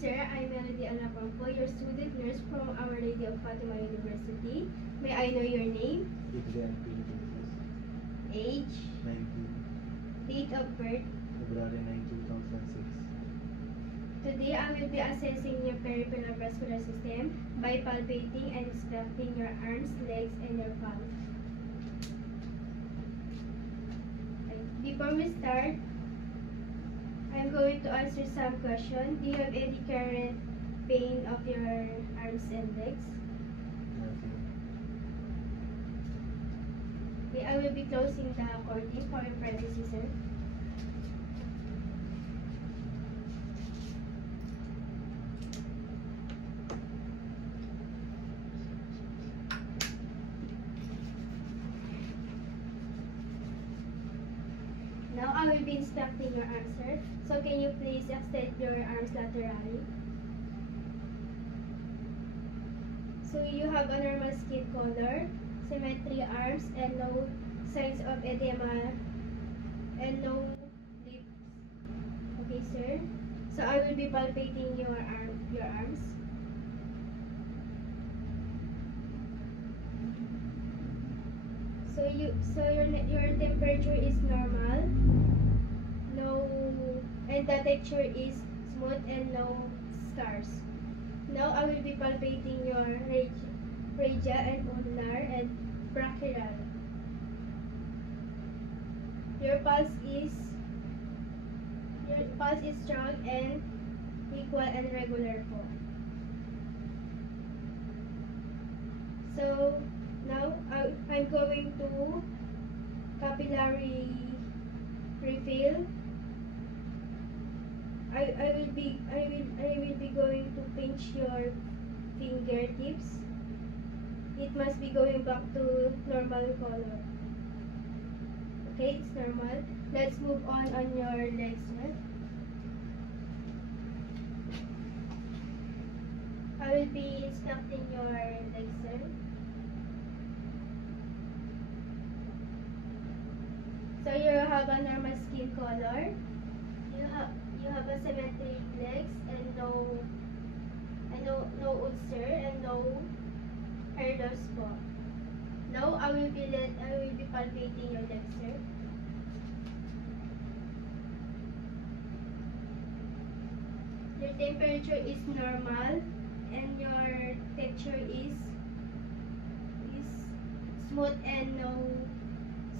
sir. I'm Melody Alapampo, your student nurse from Our Lady of Fatima University. May I know your name? Age? 19. Date of birth? February 9, 2006. Today, I will be assessing your peripheral vascular system by palpating and inspecting your arms, legs, and your palm. Before we start, I'm going to answer some questions. Do you have any current pain of your arms and legs? Nothing. Okay, I will be closing the recording for your privacy, sir. Now I will be inspecting your arms, sir. So can you please extend your arms laterally? So you have a normal skin color, symmetry arms, and no signs of edema, and no lips. Okay, sir. So I will be palpating your arms. So your temperature is normal. And the texture is smooth and no scars. Now I will be palpating your radial and ulnar and brachial. Your pulse is strong and equal and regular po. So now I'm going to capillary refill. I will be going to pinch your fingertips. It must be going back to normal color. Okay, it's normal. Let's move on your legs, sir. I will be inspecting your legs, sir. So you have a normal skin color. You have a symmetric legs and no ulcer and no hair loss po. Now I will be palpating your legs, sir. Your temperature is normal and your texture is smooth and no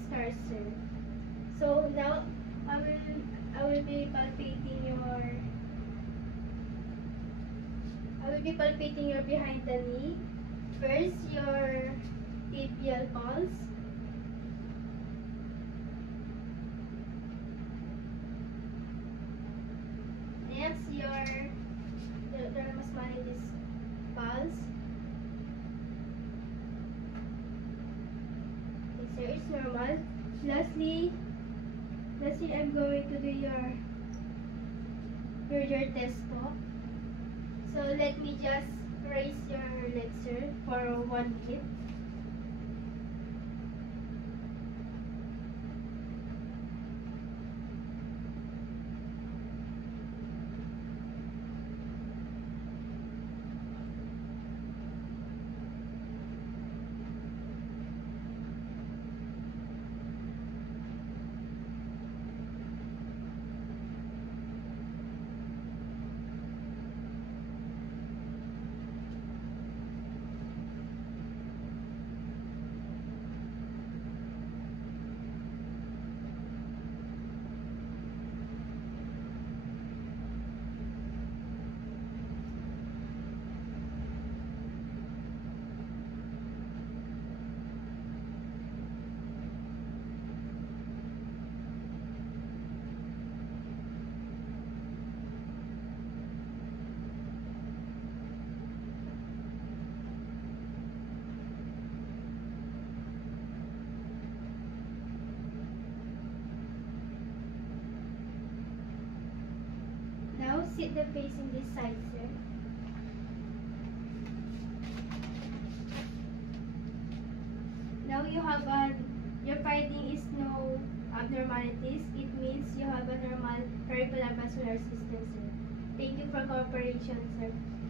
scars, sir. So now I will be palpating your behind the knee. First, your tibial pulse. Next, your dermis magnetous pulse. Okay, sir, it's normal. Lastly, I'm going to do your test po. So let me just raise your legs, sir, for 1 minute. Now sit the facing this side, sir. Now your finding is no abnormalities. It means you have a normal peripheral vascular system, sir. Thank you for cooperation, sir.